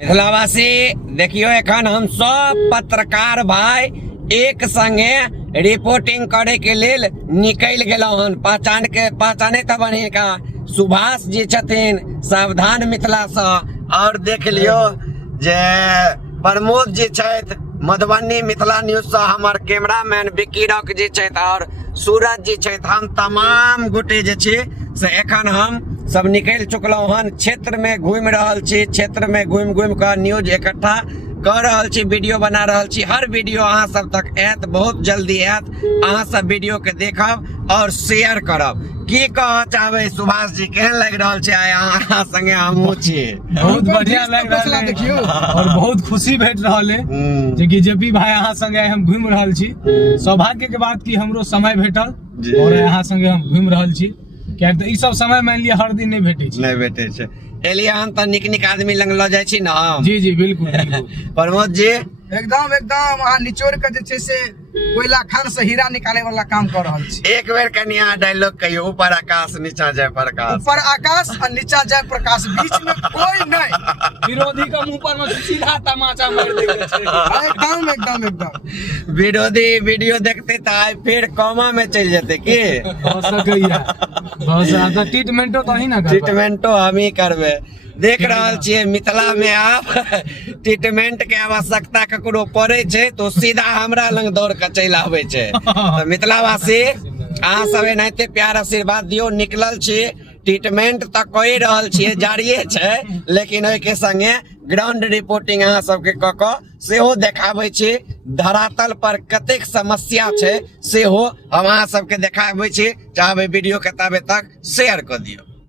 मिथिलावासी देखियो एखन हम सब पत्रकार भाई एक संगे रिपोर्टिंग करे के लेल निकल गेलहुं हन। पहचाने त बने का सुभाष जी छथिन सावधान मिथिला से। और देख लियो जे प्रमोद जी छथि मधुबनी मिथिला न्यूज से हमार कैमरामैन विक्की रॉक जी छथि और सूरज जी छथि। हम तमाम गोटे जे छी से एखन हम सब निकल चुकलहुं हन। क्षेत्र में घूम रहल छी, क्षेत्र में घूम के न्यूज इकट्ठा कर रहल छी, वीडियो बना रहल छी। हर वीडियो अहाँ सब तक आयत, बहुत जल्दी आयत। अहाँ सब वीडियो के देखब और शेयर करब। की कह चाहबे सुभाष जी, केहन लग रहल छै आइ अहाँ संगे हमहू छी? बहुत बढ़िया लग रहल है देखियो और बहुत खुशी भेट रहल है जे कि जेपी भाई अहाँ संगे हम घूम रहल छी। सौभाग्य के बात की हमरो समय भेटल और अहाँ संगे हम घूम रहल छी। क्या तो ई सब समय मान लिया हर दिन नहीं भेटे छै। नहीं भेटे छै, एलिए हम त निक आदमी लंग ल जाय छी ना। जी जी बिल्कुल प्रमोद जी एकदम वहाँ निचोड़ के जे छै से कोयला खान से हीरा निकाले वाला काम कर रहल छी। एक बेर कनी अहाँ डायलॉग कहियो, ऊपर आकाश नीचा जय प्रकाश। ऊपर आकाश और नीचा जय प्रकाश, बीच में कोई नहीं। विरोधी का मुंह पर में सीधा तमाचा मार देके छै। एकदम विरोधी वीडियो देखते त आइ फिर कॉमा में चल जेते की हो सकैया। बहुत ज्यादा ट्रीटमेंटो तो ही ना करबे, ट्रीटमेंटो हम ही करबे। देख रहल छियै मिथिला में आप ट्रीटमेंट के आवश्यकता ककरो पड़े छै तो सीधा हमरा लंग दौड़ के चल आबे छै। तो मिथिलावासी अहाँ सब एनाहिते प्यार आशीर्वाद दियो। निकलल छी, ट्रीटमेंट तक कहि रहल छियै, जारिये छै, लेकिन ओहि के संगे ग्राउंड रिपोर्टिंग अहाँ सबके क सेहो देखाबै छी। धरातल पर कतेक समस्या छै सेहो हम अहाँ सबके देखाबै छी। चाहबै वीडियो के ताबे तक शेयर क दियो।